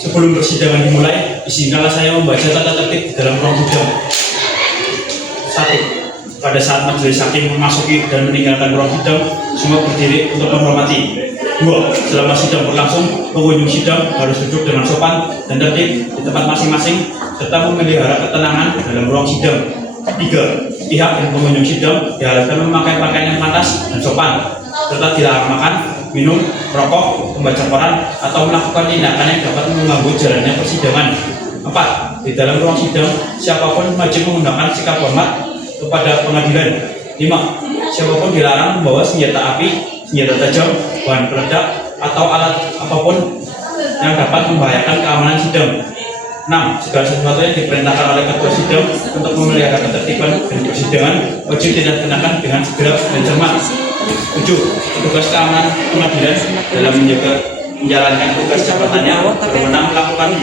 Sebelum persidangan dimulai, izinkanlah saya membaca tata tertib di dalam ruang sidang. 1. Pada saat majelis hakim memasuki dan meninggalkan ruang sidang, semua berdiri untuk menghormati. 2. Selama sidang berlangsung, pengunjung sidang harus duduk dengan sopan dan tertib di tempat masing-masing serta memelihara ketenangan dalam ruang sidang. 3. Pihak dan pengunjung sidang diharapkan memakai pakaian yang pantas dan sopan serta dilarang makan, minum, merokok, membaca koran, atau melakukan tindakan yang dapat mengganggu jalannya persidangan. 4. Di dalam ruang sidang, siapapun wajib menggunakan sikap hormat kepada pengadilan. 5. Siapapun dilarang membawa senjata api, senjata tajam, bahan peledak, atau alat apapun yang dapat membahayakan keamanan sidang. 6. Segala sesuatu yang diperintahkan oleh ketua sidang untuk memelihara ketertiban dan persidangan wajib dilaksanakan dengan segera dan cermat. 7. Petugas keamanan pengadilan dalam menjalankan tugas jabatannya berwenang melakukan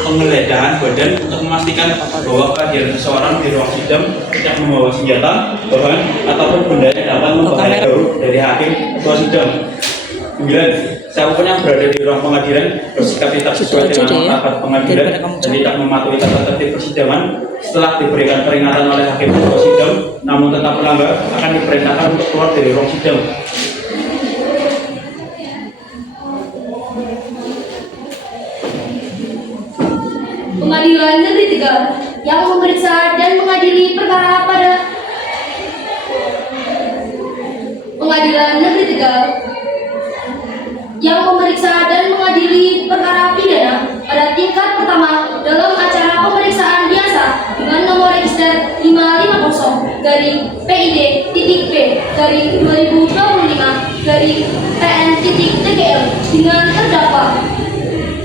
penggeledahan badan untuk memastikan bahwa kehadiran seseorang di ruang sidang tidak membawa senjata, bahan, ataupun benda yang dapat membahayakan dari hakim ketua sidang. 9. Siapapun yang berada di ruang pengadilan bersikap tidak sesuai dengan martabat pengadilan dan tidak mematuhi tata tertib persidangan setelah diberikan peringatan oleh hakim ketua sidang namun tetap melanggar akan diperintahkan untuk keluar dari ruang sidang. Pengadilan Negeri Tegal yang memeriksa dan mengadili perkara pada Pengadilan Negeri Tegal yang memeriksa dan mengadili perkara pidana pada tingkat pertama dalam acara pemeriksaan biasa dengan nomor register 550-PID-P2025-PN-TGL dengan terdakwa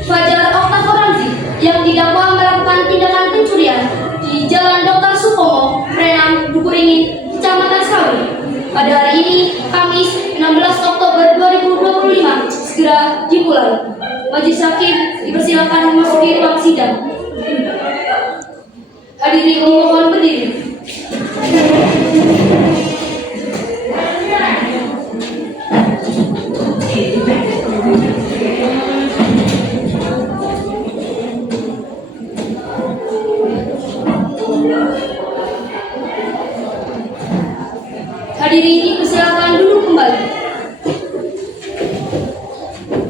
Fajar Octavio Ramzi yang didakwa melakukan tindakan pencurian di Jalan Dr. Supomo, Renang, Dukuringin, Kecamatan Sawi. Pada hari ini, Kamis 16 Oktober 2025, segera dimulai. Majelis hakim dipersilakan memasuki ruang sidang. Hadirin mohon berdiri. Hadirin dipersilakan duduk kembali.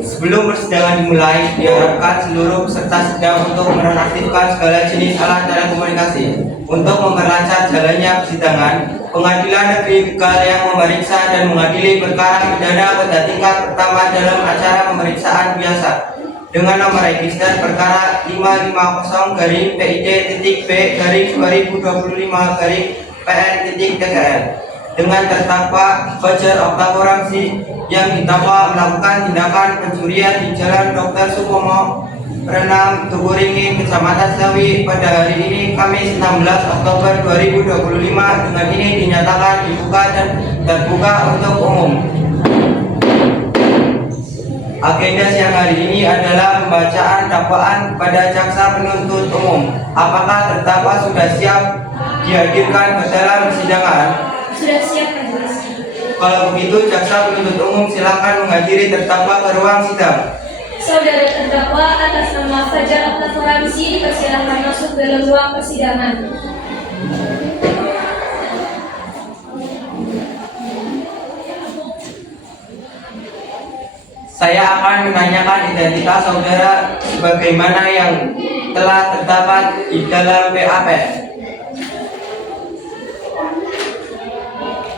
Sebelum persidangan dimulai, diharapkan seluruh peserta sidang untuk menonaktifkan segala jenis alat telekomunikasi untuk memperlancar jalannya persidangan. Pengadilan Negeri Tegal yang memeriksa dan mengadili perkara pidana pada tingkat pertama dalam acara pemeriksaan biasa dengan nomor register perkara 550-B-PID-2025-PN-TGL dengan terdakwa Fajar Octavio Ramzi yang didakwa melakukan tindakan pencurian di Jalan Dr. Supomo, Renang, Dukuringin, Kecamatan Sawi pada hari ini Kamis 16 Oktober 2025 dengan ini dinyatakan dibuka dan terbuka untuk umum. Agenda siang hari ini adalah pembacaan dakwaan pada jaksa penuntut umum. Apakah terdakwa sudah siap dihadirkan ke dalam persidangan? Sudah siap, Majelis. Kalau begitu, jaksa penuntut umum silakan menghadiri terdakwa ke ruang sidang. Saudara terdakwa atas nama Fajar Octavio Ramzi dipersilakan masuk dalam ruang persidangan. Saya akan menanyakan identitas saudara sebagaimana yang telah terdapat di dalam BAP.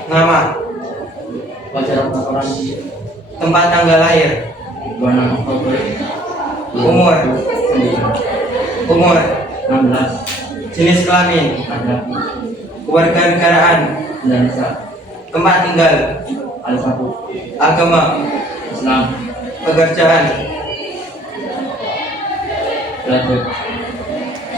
Nama, Fajar Octavio Ramzi, tempat tanggal lahir, 26 Oktober umur, 16, jenis kelamin, kewarganegaraan, tempat tinggal, agama, Islam, pekerjaan.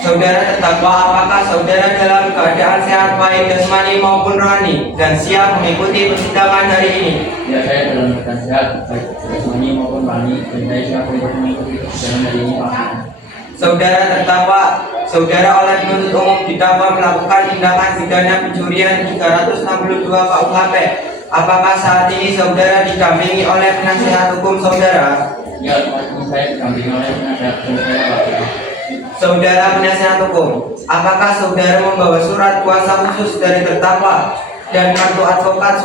Saudara terdakwa, apakah saudara dalam keadaan sehat baik jasmani maupun rohani dan siap mengikuti persidangan hari ini? Ya, saya dalam keadaan sehat, baik jasmani maupun rohani, dan saya siap untuk mengikuti persidangan hari ini, Pak. Saudara terdakwa, saudara oleh penuntut umum didakwa melakukan tindakan pidana pencurian 362 KUHP Apakah saat ini saudara didampingi oleh penasihat hukum saudara? Ya, saya didampingi oleh penasihat hukum saya, Pak. Saudara penasihat hukum, apakah saudara membawa surat kuasa khusus dari terdakwa dan kartu advokat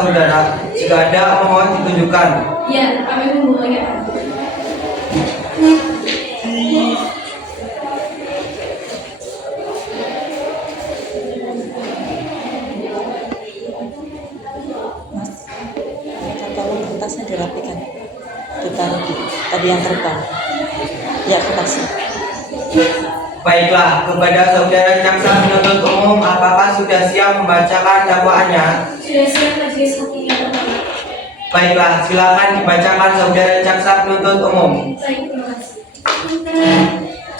saudara? Jika ada, mohon ditunjukkan. Ya, kami membawanya. Tolong kertasnya dirapikan, ditaruh tadi yang terbang. Ya, kasih. Baiklah, kepada saudara jaksa penuntut umum, apakah sudah siap membacakan dakwaannya? Sudah siap majelis hakim yang pertama. Baiklah, silakan dibacakan saudara jaksa penuntut umum. Baik, terima kasih.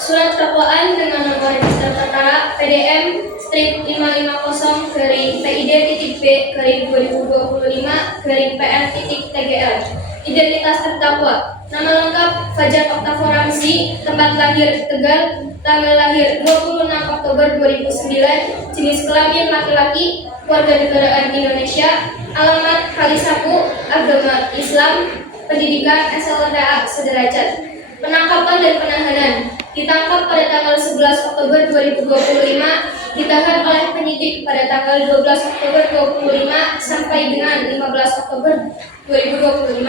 Surat dakwaan dengan nomor register perkara PDM strip 550-PID-B-2025-PN-TGL. Identitas terdakwa: nama lengkap Fajar Octavio Ramzi, tempat lahir Tegal, tanggal lahir 26 Oktober 2009, jenis kelamin laki-laki, warganegaraan Indonesia, alamat Kalisapu, agama Islam, pendidikan SLTA sederajat. Penangkapan dan penahanan: ditangkap pada tanggal 11 Oktober 2025, ditahan oleh penyidik pada tanggal 12 Oktober 2025 sampai dengan 15 Oktober 2025.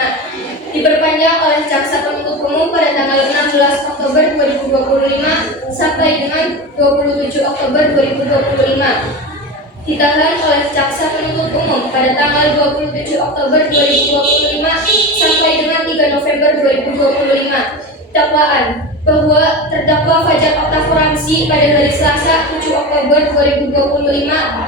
Diperpanjang oleh jaksa penuntut umum pada tanggal 16 Oktober 2025 sampai dengan 27 Oktober 2025. Ditahan oleh jaksa penuntut umum pada tanggal 27 Oktober 2025 sampai dengan 3 November 2025. Dakwaan: bahwa terdakwa Fajar Octavio Ramzi pada hari Selasa 7 Oktober 2025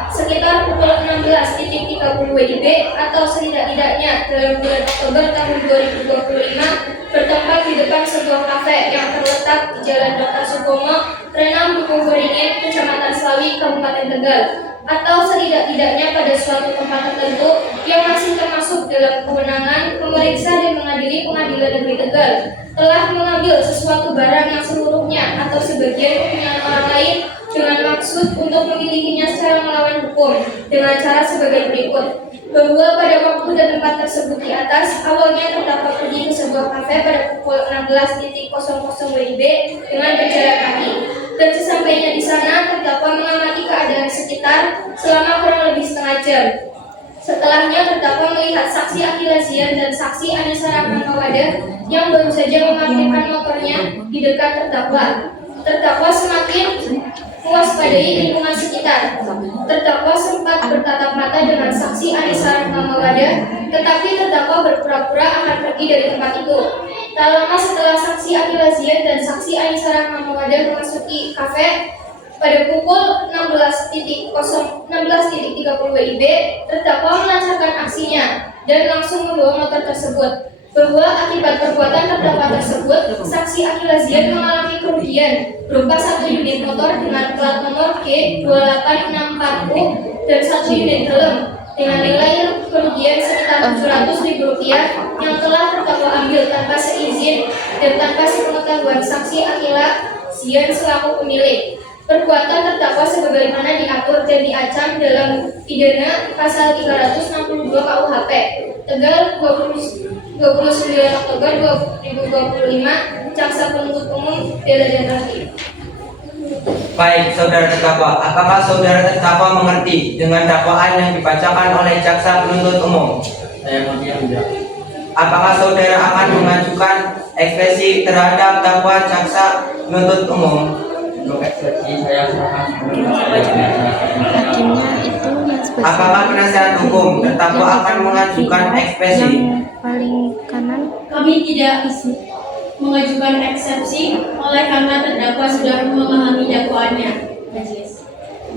sekitar pukul 16.30 WIB atau setidak-tidaknya dalam bulan Oktober tahun 2025 bertempat di depan sebuah kafe yang terletak di Jalan Dr. Supomo, Renam, Bukung Beringin, Kecamatan Slawi, Kabupaten Tegal, atau setidak-tidaknya pada suatu tempat tertentu yang masih termasuk dalam kewenangan memeriksa dan mengadili Pengadilan Negeri Tegal, telah mengambil sesuatu barang yang seluruhnya atau sebagian kepunyaan orang lain dengan maksud untuk memilikinya secara melawan hukum dengan cara sebagai berikut: bahwa pada waktu dan tempat tersebut di atas, awalnya terdakwa pergi ke sebuah kafe pada pukul 16.00 WIB dengan berjalan kaki, dan sesampainya di sana terdakwa mengamati keadaan sekitar selama kurang lebih setengah jam. Setelahnya terdakwa melihat saksi Aki Lazian dan saksi Anissa Rahmanwadah yang baru saja memarkirkan motornya di dekat terdakwa. Terdakwa semakin mewaspadai lingkungan sekitar. Terdakwa sempat bertatap mata dengan saksi Anissa Rahmanwadah, tetapi terdakwa berpura-pura akan pergi dari tempat itu. Tak lama setelah saksi Aki Lazian dan saksi Anissa Rahmanwadah memasuki kafe pada pukul 16.30 WIB, terdakwa melancarkan aksinya dan langsung membawa motor tersebut. Bahwa akibat perbuatan terdakwa tersebut, saksi Aki Lazian mengalami kerugian berupa 1 unit motor dengan plat nomor G28640 dan 1 unit helm dengan nilai kerugian sekitar Rp700.000 yang telah terdakwa ambil tanpa seizin dan tanpa sepengetahuan saksi Aki Lazian selaku pemilik. Perbuatan terdakwa sebagaimana diatur dan diancam dalam pidana pasal 362 KUHP. Tegal 29 Oktober 2025, Jaksa Penuntut Umum Bela dan Rakyat. Baik, saudara terdakwa, apakah saudara terdakwa mengerti dengan dakwaan yang dibacakan oleh jaksa penuntut umum? Saya mengerti, yang mulia. Apakah saudara akan mengajukan ekspresi terhadap dakwa jaksa penuntut umum? Untuk eksepsi saya serahkan Hakimnya itu yang spesial. Apakah penasihat hukum terdakwa akan mengajukan ekspresi? Yang paling kanan. Kami tidak mengajukan eksepsi oleh karena terdakwa sudah memahami dakwaannya. Majelis.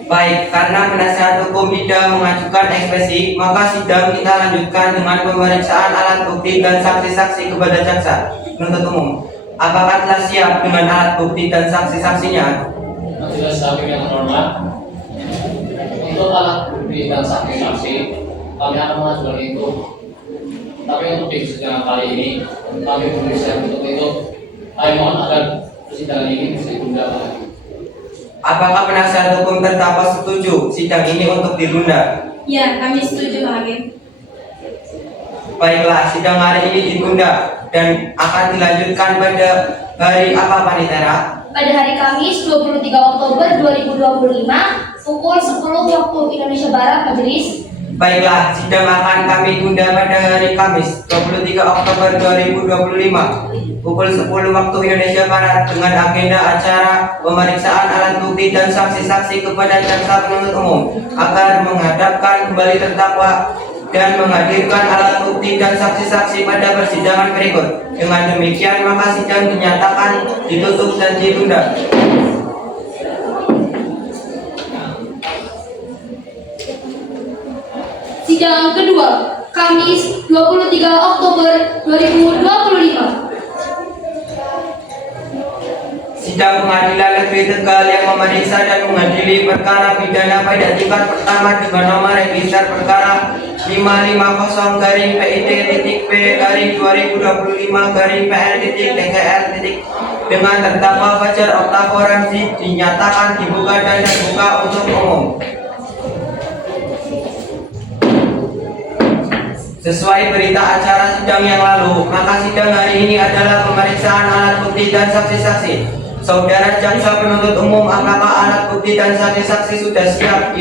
Baik, karena penasihat hukum tidak mengajukan ekspresi, maka sidang kita lanjutkan dengan pemeriksaan alat bukti dan saksi-saksi kepada jaksa penuntut umum. Apakah telah siap dengan alat bukti dan saksi-saksinya? Majelis Hakim yang terhormat, untuk alat bukti dan saksi-saksi kami akan mengajukan itu. Tapi untuk di persidangan kali ini kami berusaha untuk itu. Kami mohon agar persidangan ini bisa ditunda lagi. Apakah penasihat hukum terdakwa setuju sidang ini untuk ditunda? Ya, kami setuju, Pak Hakim. Baiklah, sidang hari ini ditunda dan akan dilanjutkan pada hari apa, Panitera? Pada hari Kamis 23 Oktober 2025 pukul 10 waktu Indonesia Barat, Majelis. Baiklah, sidang akan kami tunda pada hari Kamis 23 Oktober 2025 pukul 10 waktu Indonesia Barat dengan agenda acara pemeriksaan alat bukti dan saksi-saksi kepada jaksa penuntut umum agar menghadapkan kembali terdakwa dan menghadirkan alat bukti dan saksi-saksi pada persidangan berikut. Dengan demikian maka sidang dinyatakan ditutup dan ditunda. Sidang kedua, Kamis 23 Oktober 2025. Sidang Pengadilan Negeri Tegal yang memeriksa dan mengadili perkara pidana pada tingkat pertama dengan nomor register perkara 551-P-2025-PL-PL dengan terdakwa Fajar Oktavio Ramzi dinyatakan dibuka dan terbuka untuk umum. Sesuai berita acara sidang yang lalu, maka sidang hari ini adalah pemeriksaan alat bukti dan saksi-saksi. Saudara jaksa penuntut umum, apakah alat bukti dan saksi-saksi sudah siap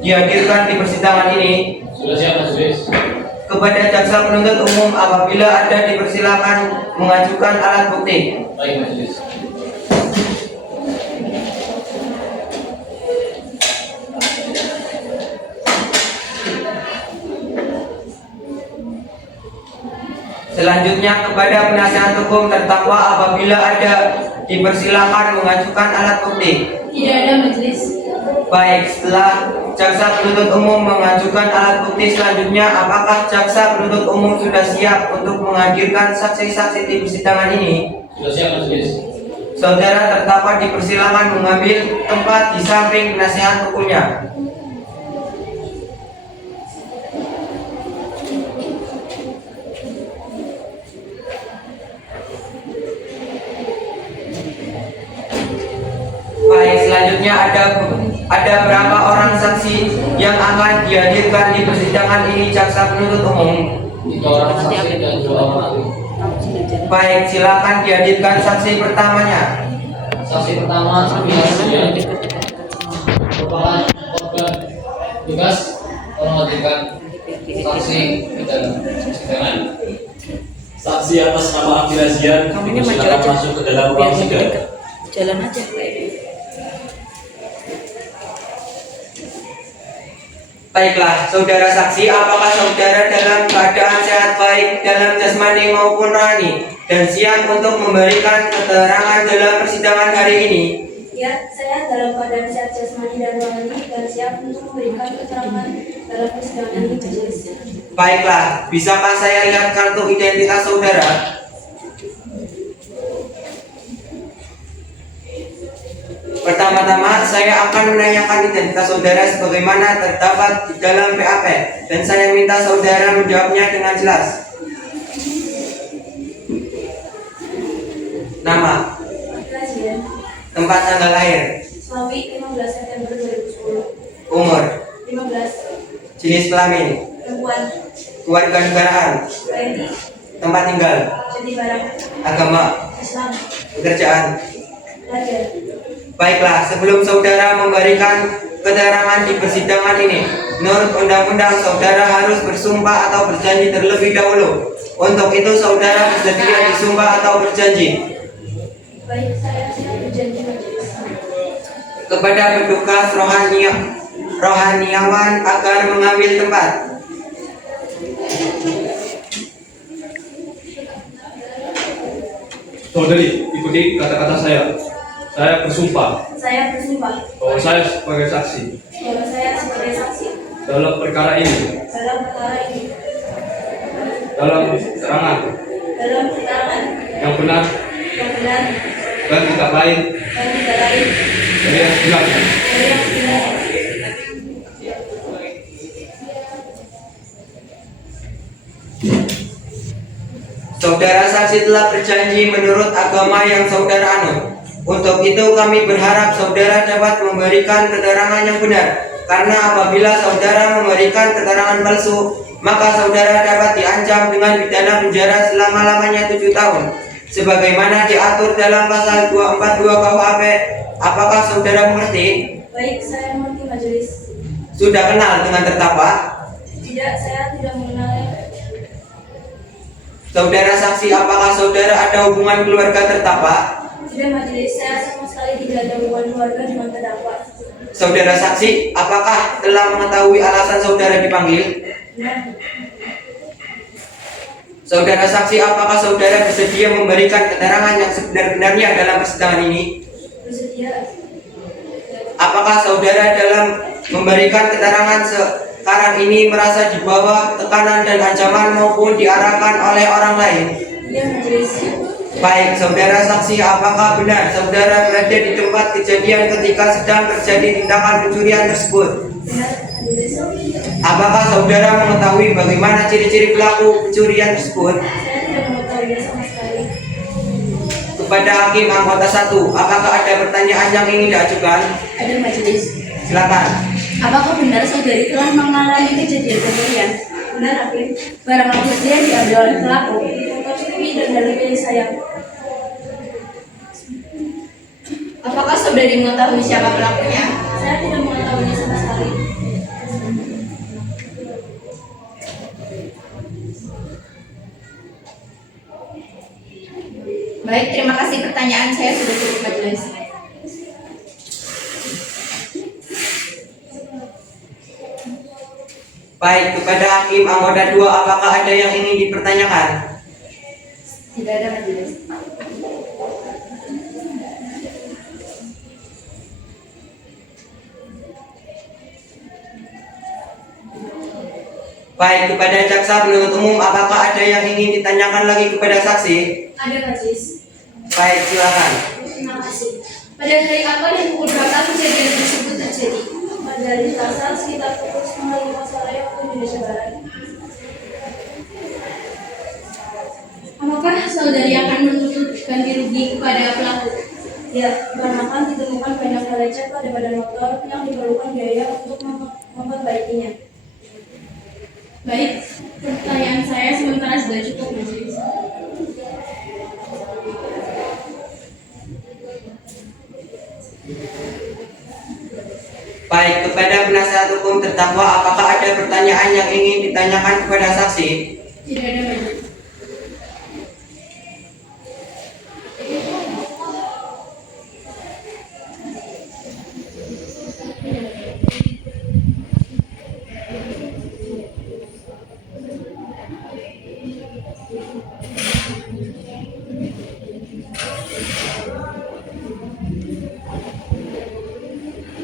dihadirkan di persidangan ini? Sudah siap, Majelis. Kepada jaksa penuntut umum, apabila ada dipersilakan mengajukan alat bukti. Baik, Majelis. Selanjutnya kepada penasihat hukum terdakwa, apabila ada dipersilakan mengajukan alat bukti. Tidak ada, Majelis. Baik, setelah jaksa penuntut umum mengajukan alat bukti, selanjutnya apakah jaksa penuntut umum sudah siap untuk menghadirkan saksi-saksi di persidangan ini? Sudah siap, Majelis. Saudara terdakwa dipersilakan mengambil tempat di samping penasihat hukumnya. Baik, selanjutnya ada berapa orang saksi yang akan dihadirkan di persidangan ini jaksa penuntut umum? 3 orang saksi dan 2 orang ahli. Baik, silakan dihadirkan saksi pertamanya. Saksi pertama, Sabiasian, merupakan korban. Tugas tolong hadirkan saksi di dalam persidangan. Saksi atas nama Abdirazian, Kamu ini maju silakan aja. masuk ke dalam Biar ruang dia sidang. dekat. Jalan aja. Baiklah, saudara saksi, apakah saudara dalam keadaan sehat baik dalam jasmani maupun rohani dan siap untuk memberikan keterangan dalam persidangan hari ini? Ya, saya dalam keadaan sehat jasmani dan rohani dan siap untuk memberikan keterangan dalam persidangan ini, Majelis. Baiklah, bisakah saya lihat kartu identitas saudara? Pertama-tama, saya akan menanyakan identitas saudara sebagaimana terdapat di dalam BAP, dan saya minta saudara menjawabnya dengan jelas. Nama, Razian, tempat tanggal lahir, Slawi 15 September 2010, umur, 15, jenis kelamin, perempuan, keluarga negaraan, WNI, tempat tinggal, Jati Barang, agama, Islam, pekerjaan. pelajar. Baiklah, sebelum saudara memberikan keterangan di persidangan ini, menurut undang-undang saudara harus bersumpah atau berjanji terlebih dahulu. Untuk itu saudara bersedia disumpah atau berjanji? Baik, saya siap berjanji, Majelis. Kepada petugas rohaniawan agar mengambil tempat. Saudari, ikuti kata-kata saya. Saya bersumpah Saya bersumpah bahwa saya sebagai saksi bahwa saya sebagai saksi dalam perkara ini, dalam perkara ini, dalam keterangan yang benar dan tidak lain dan tidak lain dari yang sebenarnya. dari yang sebenarnya. Saudara saksi telah berjanji menurut agama yang saudara anut. Untuk itu kami berharap saudara dapat memberikan keterangan yang benar, Karena apabila saudara memberikan keterangan palsu, maka saudara dapat diancam dengan pidana penjara selama-lamanya 7 tahun. Sebagaimana diatur dalam pasal 242 KUHP, apakah saudara mengerti? Baik, saya mengerti majelis. Sudah kenal dengan terdakwa? Tidak, saya tidak mengenalnya. Saudara saksi, apakah saudara ada hubungan keluarga terdakwa? Tidak majelis, saya sama sekali tidak ada hubungan keluarga dengan terdakwa. Saudara saksi, apakah telah mengetahui alasan saudara dipanggil? Benar. Saudara saksi, apakah saudara bersedia memberikan keterangan yang sebenar-benarnya dalam persidangan ini? Bersedia. Apakah saudara dalam memberikan keterangan sekarang ini merasa di bawah tekanan dan ancaman maupun diarahkan oleh orang lain? Iya majelis. Baik, saudara saksi, apakah benar saudara berada di tempat kejadian ketika sedang terjadi tindakan pencurian tersebut? Benar majelis. Apakah saudara mengetahui bagaimana ciri-ciri pelaku pencurian tersebut? Saya tidak mengetahuinya sama sekali. Kepada hakim anggota 1, apakah ada pertanyaan yang ingin diajukan? Ada majelis. Silakan. Apakah benar saudari telah mengalami kejadian pencurian? Benar hakim. Barang bukti yang diambil oleh pelaku, foto CCTV dan dari milik saya. Apakah saudari mengetahui siapa pelakunya? Saya tidak mengetahuinya sama sekali. Baik, terima kasih, pertanyaan saya sudah cukup majelis. Baik, kepada hakim anggota 2, apakah ada yang ingin dipertanyakan? Tidak ada majelis. Baik, kepada jaksa penuntut umum, apakah ada yang ingin ditanyakan lagi kepada saksi? Ada majelis. Baik, silakan. Terima kasih. Pada hari apa dan pukul berapa kejadian tersebut terjadi? Pada hari Selasa sekitar pukul 9.05 sore waktu Indonesia Barat. Apakah saudari akan menuntut ganti rugi kepada pelaku? Ya, dikarenakan ditemukan banyak hal lecet pada badan motor yang diperlukan biaya untuk memperbaikinya. Baik, pertanyaan saya sementara sudah cukup majelis. Baik, kepada penasihat hukum terdakwa, apakah ada pertanyaan yang ingin ditanyakan kepada saksi? Tidak ada majelis.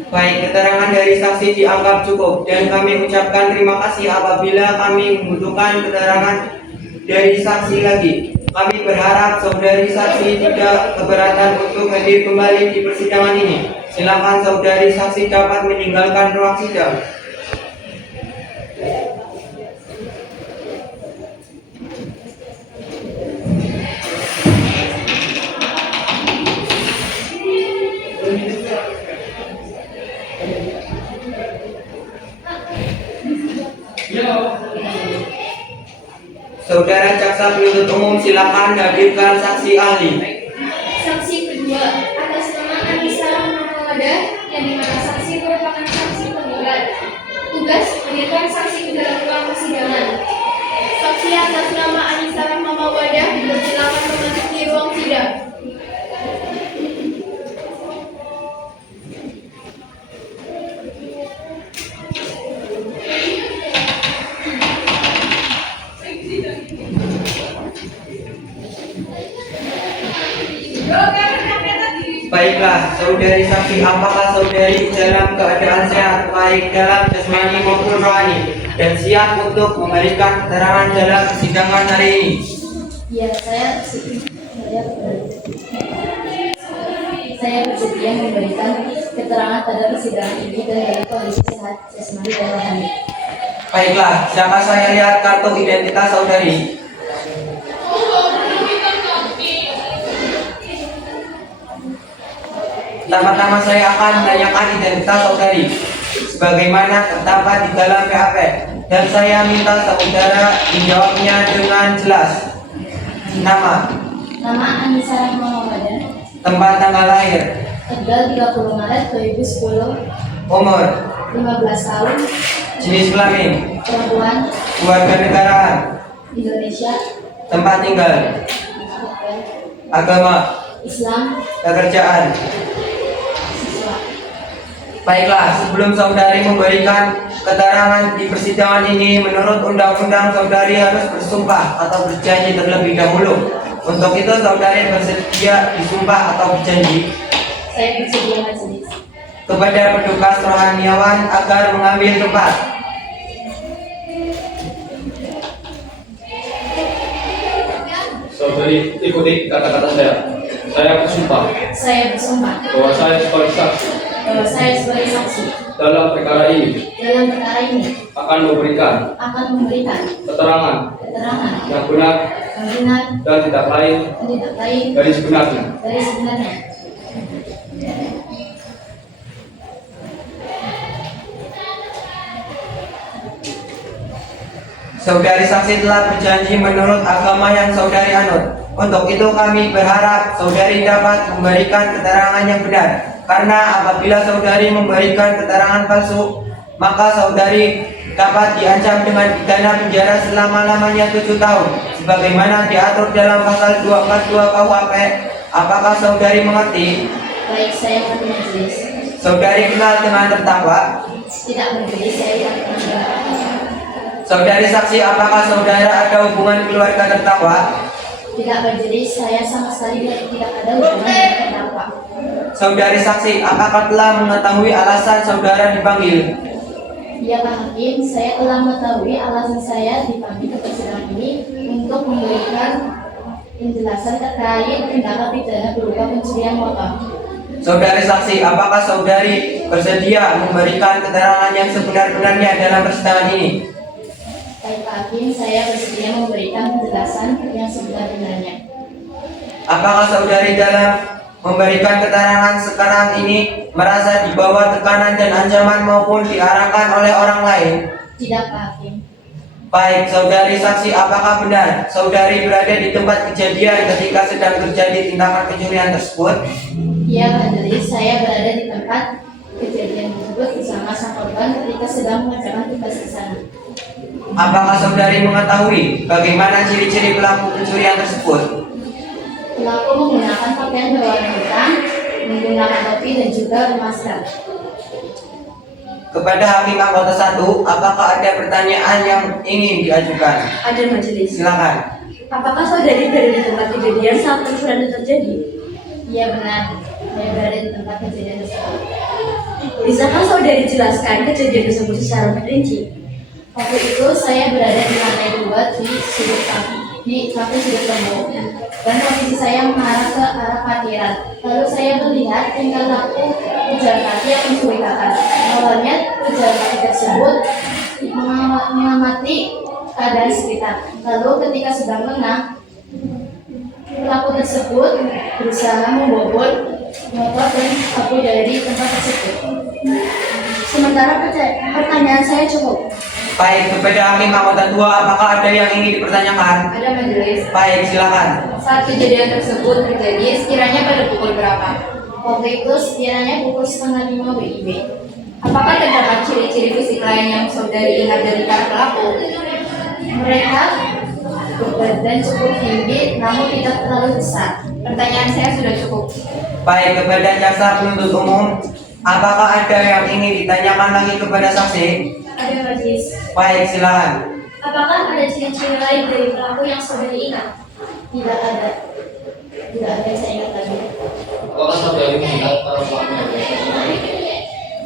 Baik, keterangan dari saksi dianggap cukup dan kami ucapkan terima kasih apabila kami membutuhkan keterangan dari saksi lagi. Kami berharap saudari saksi tidak keberatan untuk hadir kembali di persidangan ini. Silakan saudari saksi dapat meninggalkan ruang sidang. Saudara jaksa penuntut umum, silakan hadirkan saksi ahli. Saksi kedua, atas nama Anissa Rahmawada, yang dimana saksi merupakan saksi penggugat. Tugas hadirkan saksi ke dalam ruang persidangan. Saksi atas nama Anissa Rahmawada dipersilakan memasuki ruang sidang. Baiklah, saudari saksi, apakah saudari dalam keadaan sehat baik dalam jasmani maupun rohani dan siap untuk memberikan keterangan dalam persidangan hari ini? Ya, saya bersedia memberikan keterangan pada persidangan ini dan dalam kondisi sehat jasmani dan rohani. Baiklah, siapa saya lihat kartu identitas saudari? Pertama-tama saya akan menanyakan identitas saudari. sebagaimana terdapat di dalam BAP, dan saya minta saudara menjawabnya dengan jelas. Nama, Nama Anissa Rahma Muhammadan, tempat tanggal lahir, tanggal 30 Maret 2010, umur, 15 tahun, jenis kelamin, perempuan, keluarga negaraan, Indonesia, tempat tinggal, agama, Islam, pekerjaan. siswa. Baiklah, sebelum saudari memberikan keterangan di persidangan ini, menurut undang-undang saudari harus bersumpah atau berjanji terlebih dahulu. Untuk itu saudari bersedia disumpah atau berjanji Saya bersedia majelis. kepada petugas rohaniawan agar mengambil tempat. Saudari ikuti kata-kata saya. Saya bersumpah Saya bersumpah bahwa saya sebagai saksi bahwa saya sebagai saksi dalam perkara ini dalam perkara ini akan memberikan akan memberikan keterangan keterangan yang benar yang benar dan tidak lain dan tidak lain dari sebenarnya. dari sebenarnya. Saudari saksi telah berjanji menurut agama yang saudari anut. Untuk itu kami berharap saudari dapat memberikan keterangan yang benar. Karena apabila saudari memberikan keterangan palsu, maka saudari dapat diancam dengan pidana penjara selama-lamanya 7 tahun. Sebagaimana diatur dalam pasal 242 KUHP. Apakah saudari mengerti? Baik, saya mengerti majelis. Saudari kenal dengan terdakwa? Tidak majelis, saya tidak pernah. Saudari saksi, apakah saudara ada hubungan keluarga terdakwa? Tidak majelis, saya sama sekali tidak ada hubungan dengan terdakwa. Saudari saksi, apakah telah mengetahui alasan saudara dipanggil? Ya Pak Hakim, saya telah mengetahui alasan saya dipanggil ke persidangan ini untuk memberikan penjelasan terkait tindakan pidana berupa pencurian motor. Saudari saksi, apakah saudari bersedia memberikan keterangan yang sebenar-benarnya dalam persidangan ini? Baik Pak Hakim, saya bersedia memberikan penjelasan yang sebenar-benarnya. Apakah saudari dalam memberikan keterangan sekarang ini merasa di bawah tekanan dan ancaman maupun diarahkan oleh orang lain? Tidak Pak Hakim. Baik, saudari saksi, apakah benar saudari berada di tempat kejadian ketika sedang terjadi tindakan pencurian tersebut? Ya majelis, saya berada di tempat kejadian tersebut bersama sang korban ketika sedang mengerjakan tugas di sana. Apakah saudari mengetahui bagaimana ciri-ciri pelaku pencurian tersebut? Pelaku menggunakan pakaian berwarna hitam, menggunakan topi dan juga bermasker. Kepada Hakim Anggota 1, apakah ada pertanyaan yang ingin diajukan? Ada majelis. Silakan. Apakah saudari berada di tempat kejadian saat pencurian itu terjadi? Iya benar, saya berada di tempat kejadian tersebut. Bisakah saudari jelaskan kejadian tersebut secara perinci? Waktu itu saya berada di lantai 2 di kafe sudut tembok, dan posisi saya mengarah ke arah parkiran. Lalu saya melihat tingkah laku pejalan kaki yang mencurigakan. Awalnya pejalan kaki tersebut mengamati keadaan sekitar. Lalu ketika sedang lengah, pelaku tersebut berusaha membobol motor dan kabur dari tempat tersebut. Sementara pertanyaan saya cukup. Baik, kepada Hakim Anggota 2, apakah ada yang ingin dipertanyakan? Ada majelis. Baik, silakan. Saat kejadian tersebut terjadi, sekiranya pada pukul berapa? Waktu itu sekiranya pukul 4:30 WIB. Apakah terdapat ciri-ciri fisik lain yang saudari ingat dari para pelaku? Mereka berbadan cukup tinggi, namun tidak terlalu besar. Pertanyaan saya sudah cukup. Baik, kepada jaksa penuntut umum, apakah ada yang ingin ditanyakan lagi kepada saksi? Ada majelis. Baik, silakan. Apakah ada ciri-ciri lain dari pelaku yang saudari ingat? Tidak ada. Tidak ada yang saya ingat lagi. Apakah saudari melihat para pelaku yang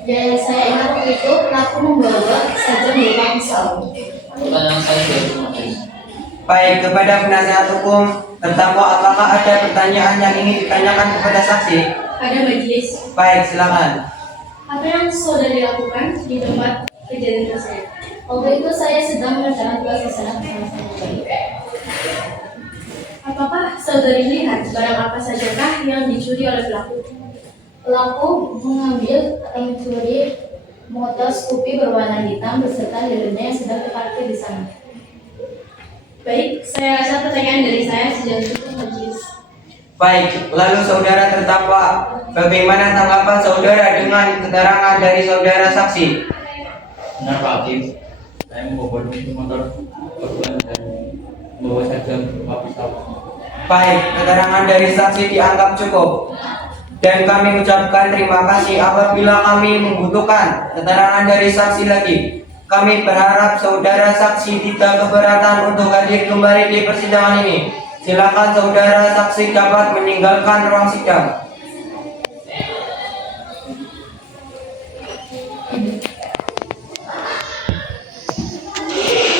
Dan saya ingat waktu itu pelaku membawa saja berupa pisau. pertanyaan saya dari majelis. Baik, kepada penasihat hukum terdakwa, apakah ada pertanyaan yang ingin ditanyakan kepada saksi? Ada majelis. Baik, silakan. Apa yang saudari lakukan di tempat kejadian tersebut? Waktu itu saya sedang mengerjakan tugas di sana bersama saudari. Apakah saudari lihat barang apa sajakah yang dicuri oleh pelaku? Pelaku mengambil atau mencuri motor Scoopy berwarna hitam beserta helmnya yang sedang diparkir di sana. Baik, saya rasa pertanyaan dari saya sudah cukup majelis. Baik, lalu saudara terdakwa, bagaimana tanggapan saudara dengan keterangan dari saudara saksi? Benar Pak Hakim, saya membawa motor korban dan membawa saja berupa pisau. Baik, keterangan dari saksi dianggap cukup. Dan kami ucapkan terima kasih apabila kami membutuhkan keterangan dari saksi lagi. Kami berharap saudara saksi tidak keberatan untuk hadir kembali di persidangan ini. Silakan saudara saksi dapat meninggalkan ruang sidang.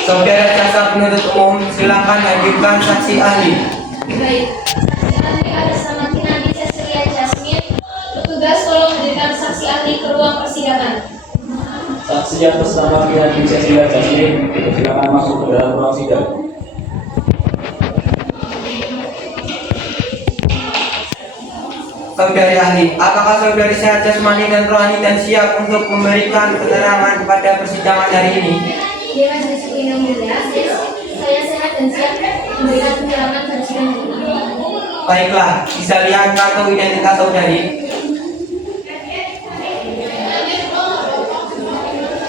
Saudara jaksa penuntut umum, silakan hadirkan saksi ahli. Baik, saksi ahli atas nama Kinandi Cecilia Jasmine. Petugas tolong hadirkan saksi ahli ke ruang persidangan. Saksi atas nama Kinandi Cecilia Jasmine, silakan masuk ke dalam ruang sidang. Saudari ahli, apakah saudari sehat jasmani dan rohani dan siap untuk memberikan keterangan pada persidangan hari ini? Ya, majelis yang mulia, saya sehat dan siap memberikan keterangan pada sidang ini. Baiklah, bisa lihat kartu identitas saudari.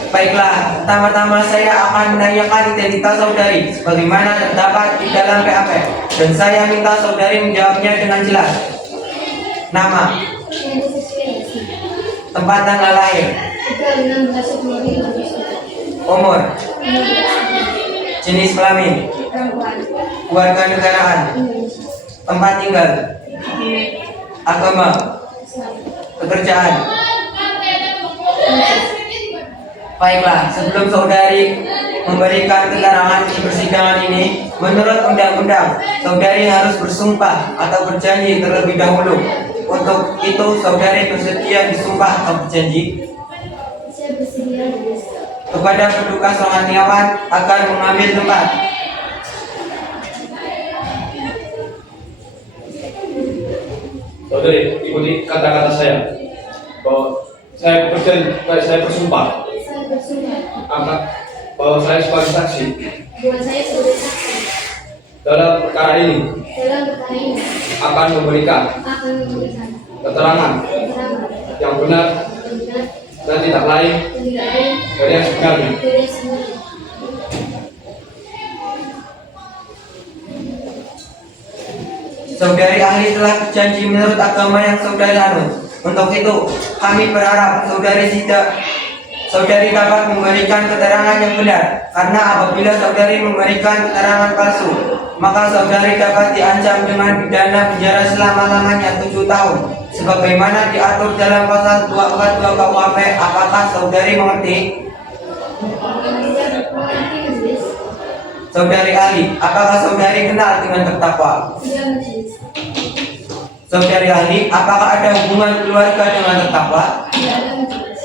Baiklah, pertama-tama saya akan menanyakan identitas saudari sebagaimana terdapat di dalam PAP, dan saya minta saudari menjawabnya dengan jelas. Nama, Kinandi Cecilia Jasmine. tempat tanggal lahir, 16 Februari 2021. umur, 15 jenis kelamin, perempuan. keluarga negaraan, Indonesia. tempat tinggal, agama, pekerjaan. Baiklah, sebelum saudari memberikan keterangan di persidangan ini, menurut undang-undang, saudari harus bersumpah atau berjanji terlebih dahulu. Untuk itu, saudari bersedia disumpah atau berjanji Saya bersedia menulis. kepada petugas rohaniawan agar mengambil tempat. Saudari, ikuti kata-kata saya bahwa saya bersumpah Saya bersumpah bahwa saya sebagai saksi bahwa saya sebagai saksi dalam perkara ini dalam perkara ini akan memberikan akan memberikan keterangan keterangan yang benar yang benar dan tidak lain dan tidak lain dari yang sebenarnya. dari yang sebenarnya. Saudari ahli telah berjanji menurut agama yang saudari anut. Untuk itu, kami berharap saudari dapat memberikan keterangan yang benar. Karena apabila saudari memberikan keterangan palsu, maka saudari dapat diancam dengan pidana penjara selama-lamanya 7 tahun. Sebagaimana diatur dalam pasal 242 KUHP, apakah saudari mengerti? Saya mengerti majelis. Saudari ahli, apakah saudari kenal dengan terdakwa? Tidak majelis. Saudari ahli, apakah ada hubungan keluarga dengan terdakwa? Tidak ada majelis.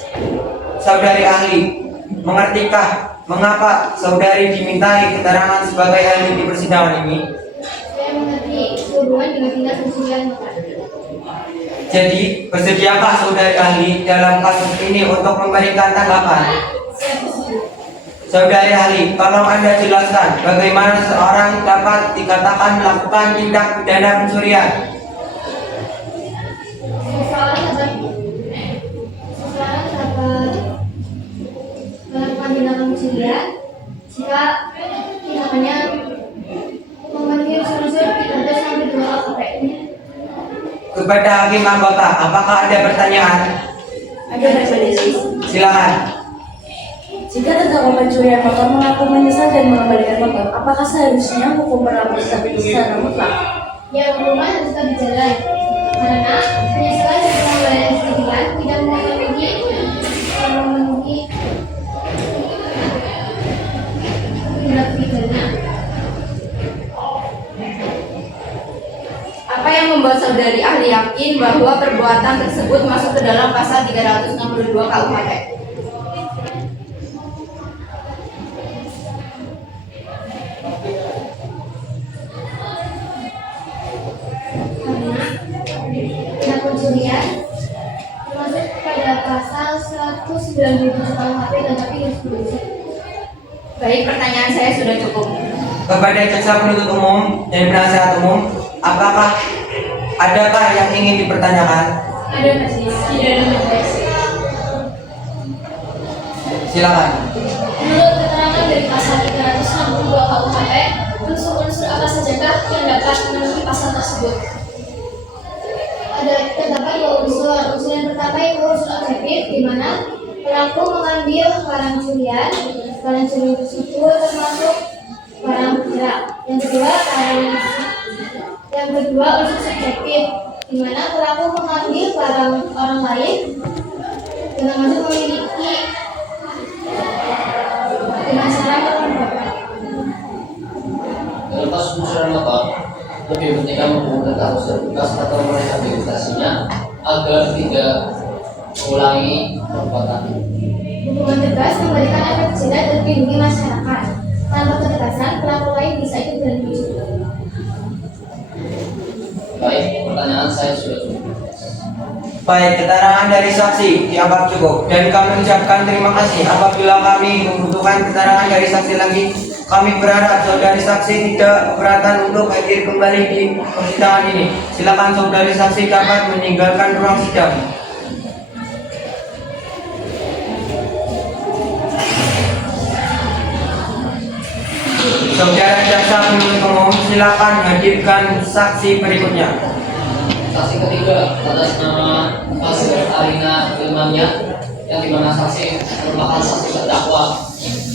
Saudari ahli, mengertikah mengapa saudari dimintai keterangan sebagai ahli di persidangan ini? Saya mengerti hubungan dengan dinas pencucian mata. Jadi, bersediakah saudari ahli dalam kasus ini untuk memberikan tanggapan? Saya bersedia. Saudari ahli, tolong Anda jelaskan bagaimana seorang dapat dikatakan melakukan tindak pidana pencurian. Seseorang dapat melakukan tindakan pencurian jika tindakannya memenuhi unsur-unsur 13 sampai 2 KUHP. Kepada hakim anggota, apakah ada pertanyaan? Ada majelis. Silakan. Jika terdakwa pencurian motor mengaku menyesal dan mengembalikan motor, apakah seharusnya hukum berlaku secara mutlak? Ya, hukuman harus tetap dijalani karena penyesalan dan pengembalian kerugian tidak memenuhi tindak pidana. Apa yang membuat saudari ahli yakin bahwa perbuatan tersebut masuk ke dalam pasal 362 KUHP? Karena tindak pencurian masuk pada pasal 192 9.000 dan tapi yang 10.000. Baik, pertanyaan saya sudah cukup. Kepada jaksa penuntut umum dan penasihat umum, adakah yang ingin dipertanyakan? Ada majelis, tidak ada majelis. Silakan. Menurut keterangan dari pasal 362 KUHP, unsur-unsur apa sajakah yang dapat memenuhi pasal tersebut? Terdapat 2 unsur. Unsur yang pertama itu unsur objektif, di mana pelaku mengambil barang curian. Barang curi tersebut termasuk barang bergerak. Yang kedua unsur subjektif, di mana pelaku mengambil barang orang lain dengan maksud memiliki dengan cara merombak. Dalam kasus pencurian motor, lebih penting menghubungkan kasus terbukas atau merehabilitasinya agar tidak mengulangi perbuatan. Hukuman tegas memberikan efek jerah dan melindungi masyarakat. Tanpa ketegasan, pelaku lain bisa ikut berhenti. Baik, pertanyaan saya sudah cukup. Baik, keterangan dari saksi dianggap cukup dan kami ucapkan terima kasih. Apabila kami membutuhkan keterangan dari saksi lagi, kami berharap saudari saksi tidak keberatan untuk hadir kembali di persidangan ini. Silakan saudari saksi dapat meninggalkan ruang sidang. Saudara jaksa penuntut umum, silakan hadirkan saksi berikutnya. Saksi ketiga atas nama Pasir Arina Ilmania, yang dimana saksi merupakan saksi terdakwa.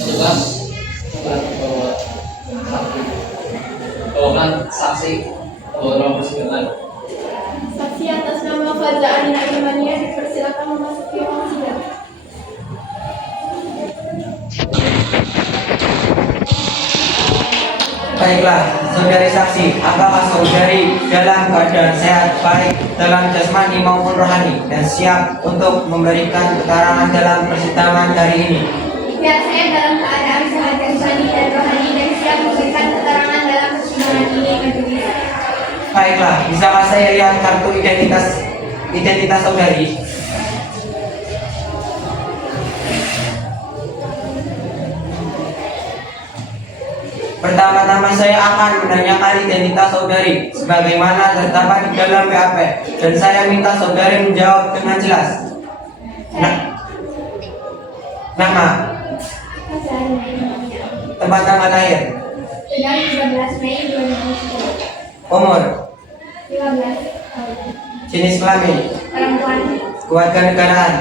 Petugas bawakan saksi dalam persidangan. Saksi atas nama Faza Arina Ilmania dipersilakan memasuki ruang sidang. Baiklah, saudari saksi, apakah saudari dalam keadaan sehat baik dalam jasmani maupun rohani dan siap untuk memberikan keterangan dalam persidangan hari ini? Ya, saya dalam keadaan sehat jasmani dan rohani dan siap memberikan keterangan dalam persidangan ini, majelis. Baiklah, bisakah saya lihat kartu identitas saudari? Pertama-tama saya akan menanyakan identitas saudari sebagaimana terdapat di dalam BAP dan saya minta saudari menjawab dengan jelas. Nama, Faza Arina Ilmania. tempat tanggal lahir, Tanggal 13 Mei 2010. umur, 15 tahun. jenis kelamin, Perempuan kewarganegaraan,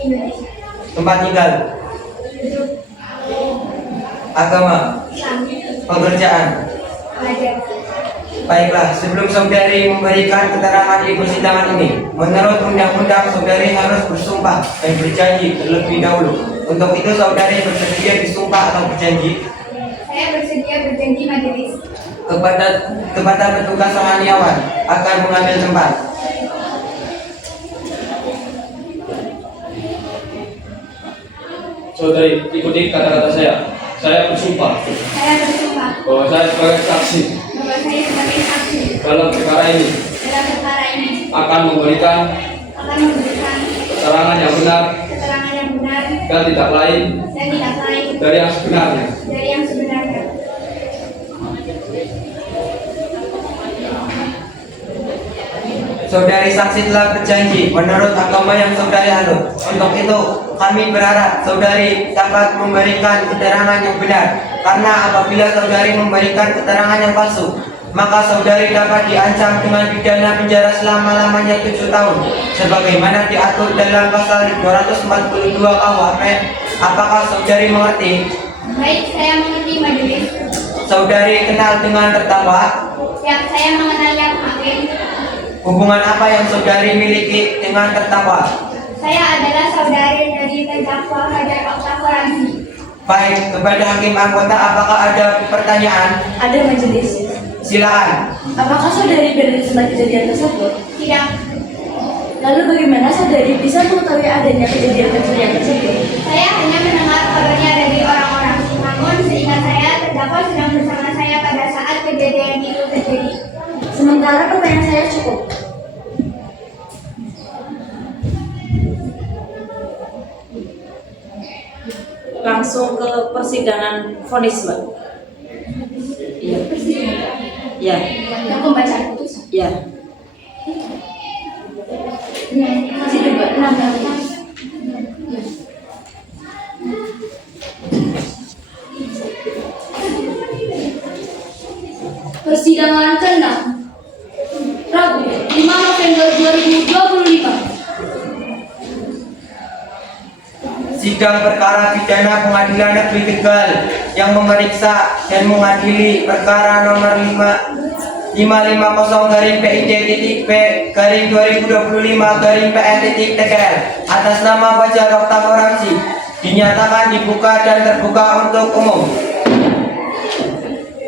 Indonesia. tempat tinggal, Hidup agama, Islam. pekerjaan. Pelajar. Baiklah, sebelum saudari memberikan keterangan di persidangan ini, menurut undang-undang saudari harus bersumpah dan berjanji terlebih dahulu. Untuk itu saudari bersedia disumpah atau berjanji Saya bersedia berjanji, majelis. kepada petugas rohaniawan akan mengambil tempat. Saudari, ikuti kata-kata saya. Saya bersumpah Saya bersumpah bahwa saya sebagai saksi bahwa saya sebagai saksi dalam perkara ini dalam perkara ini akan memberikan akan memberikan keterangan yang benar keterangan yang benar dan tidak lain dan tidak lain dari yang sebenarnya. dari yang sebenarnya. Saudari saksi telah berjanji menurut agama yang saudari anut. Untuk itu, kami berharap saudari dapat memberikan keterangan yang benar. Karena apabila saudari memberikan keterangan yang palsu, maka saudari dapat diancam dengan pidana penjara selama-lamanya 7 tahun. Sebagaimana diatur dalam pasal 242 KUHP. Apakah saudari mengerti? Baik, saya mengerti, majelis. Saudari kenal dengan terdakwa? Ya, saya mengenal yang hakim. Hubungan apa yang saudari miliki dengan terdakwa? Saya adalah saudari dari terdakwa Fajar Oktav Ramzi. Baik, kepada hakim anggota apakah ada pertanyaan? Ada, majelis. Silakan. Apakah saudari berada di tempat kejadian tersebut? Tidak, Lalu bagaimana saudari bisa mengetahui adanya kejadian pencurian tersebut? saya hanya mendengar kabarnya dari orang-orang. Namun seingat saya, terdakwa sedang bersama saya pada saat kejadian itu terjadi. Sementara pertanyaan saya cukup. langsung ke persidangan vonis, Mbak. Iya. Ya. Yang pembacaan putusan. Ya. Masih juga 6 hari. Persidangan ke-6 Rabu 5 November 2025. Sidang perkara pidana Pengadilan Negeri Tegal yang memeriksa dan mengadili perkara nomor 550-P-2025-PN-TKL atas nama Fajar Octavio Ramzi dinyatakan dibuka dan terbuka untuk umum.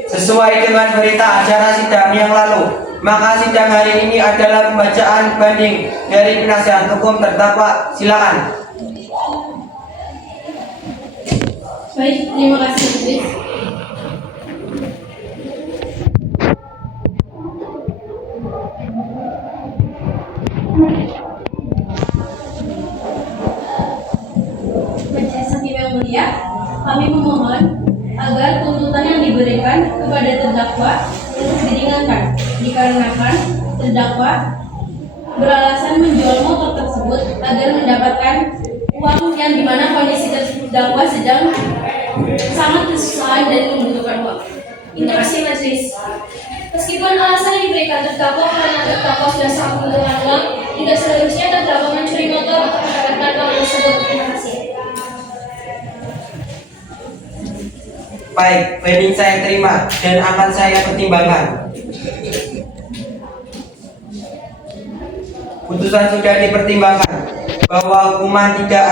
Sesuai dengan berita acara sidang yang lalu, maka sidang hari ini adalah pembacaan banding dari penasihat hukum terdakwa. Silakan. Baik, terima kasih, Idris. Majelis Hakim yang mulia, kami memohon agar tuntutan yang diberikan kepada terdakwa diringankan dikarenakan terdakwa beralasan menjual motor tersebut agar mendapatkan uang yang dimana kondisi terdakwa sedang sangat kesusahan dan membutuhkan uang. Terima kasih majelis. Meskipun alasan yang diberikan terdakwa karena terdakwa sudah sangat membutuhkan uang, tidak seharusnya terdakwa mencuri motor untuk mendapatkan uang tersebut. Terima kasih. Baik, banding saya terima dan akan saya pertimbangkan. Putusan sudah dipertimbangkan bahwa hukuman tidak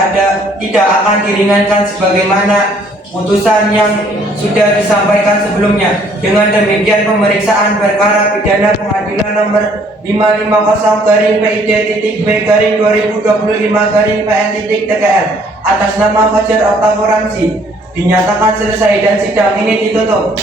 akan diringankan sebagaimana putusan yang sudah disampaikan sebelumnya. Dengan demikian pemeriksaan perkara pidana Pengadilan nomor 550-P-PID-2025-PN-TKL atas nama Fajar Octavio Ramzi dinyatakan selesai dan sidang ini ditutup.